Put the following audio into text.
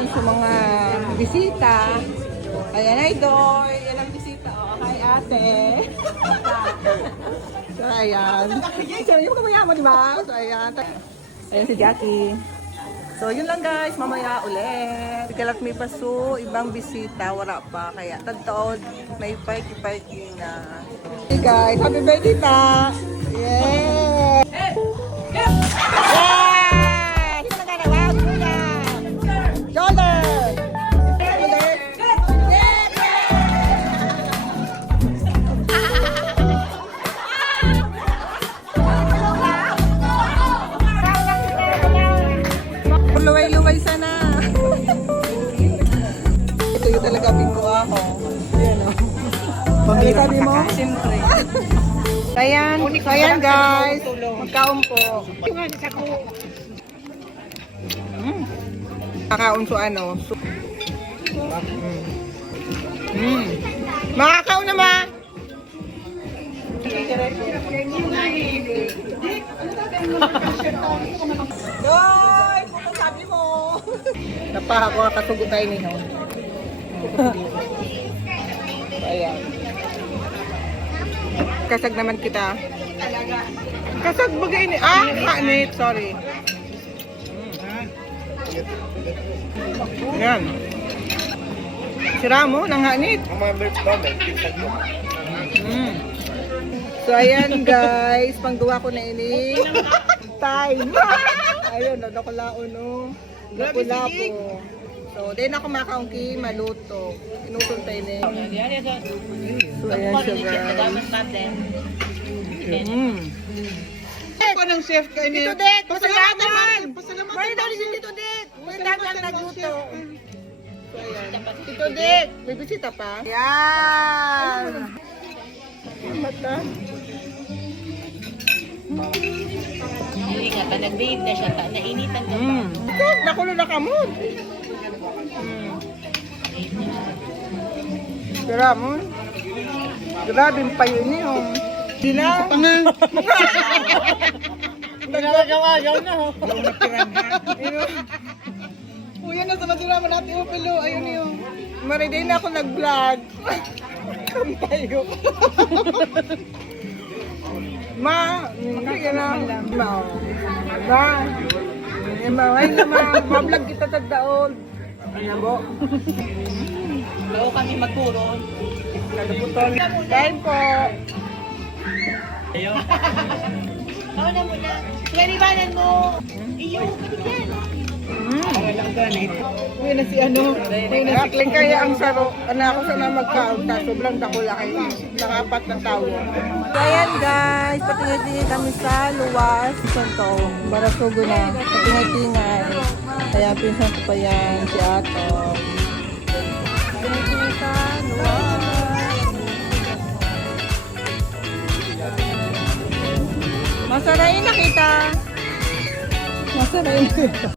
guys, sa mga bisita. Ayan, Idol. Yan ang bisita. Oh, hi, ate. So, ayan. So, yung kamayaman, di ba? So, ayan. Ayan si Jackie. So, yun lang guys. Mamaya ulit. Kalat may paso, ibang bisita. Wala pa. Kaya, tagtaod, may party-party na. Hey guys, happy birthday ta! Yeah! Yeah! Sino nagkanawa? Kuya! Shoulder! Shoulder! Luway-luway sana. Ito yung talaga pingo ako. Ayan o. Pamili sabi mo? Siyempre. Ayan guys. Magkaon po. Kakaon so ano. Makakaon naman. Doy! Kung sabi mo! Napaka ko katugot tayo niyo. Ayan. Kasag naman kita. Kasag bagay ni... Ah! Kanit! Sorry. Ayan. Sira mo ng hanit. So ayan guys. Panggawa ko na ini. Time. Ayun, nakulaon no. Nakula po. So, din ako makaungki, maluto. Inutol tayo na yun. So, ayan siya guys. Ako ng chef ka ini. Tito Dek, Pasalamat! Mari daw si Tito Dek. May dagang nagluto. So, ayan. Tito Dek, may bisita pa. Ayan. Mata. Hindi nga ta, nag-bathe na siya ta, nainitan ka pa. Ito, nakulo na kamon. Grabe. Grabe yung payo niyo. Di na. Nagagawa-gaw na ho. Uy, ano sa madura mo natin yung pilo. Ayun yun. Mariday na ako nag-vlog. Kampayo. Ma, hindi ka na. Ma. Ngayon naman, ma-vlog kita tagdaol. Ano po? Bago kami magpuro. Nagputol. Kain po. Ayaw. Ako na muna. Pinalibanan mo. Iyo, yan. Uy na si ano. Uy na si Kling. Kaya ang saro. Ano ako sana magkaon. Sobrang dakula kayo. Nakapat na tao. So ayan guys. Patingay-tingay kami sa luwas. Santo. Barasugo na. Patingay-tingay. Kaya pinsan ko pa yan. Si Ato. Patingay-tingay sa luwas. Masarayin na kita. Masarayin na kita.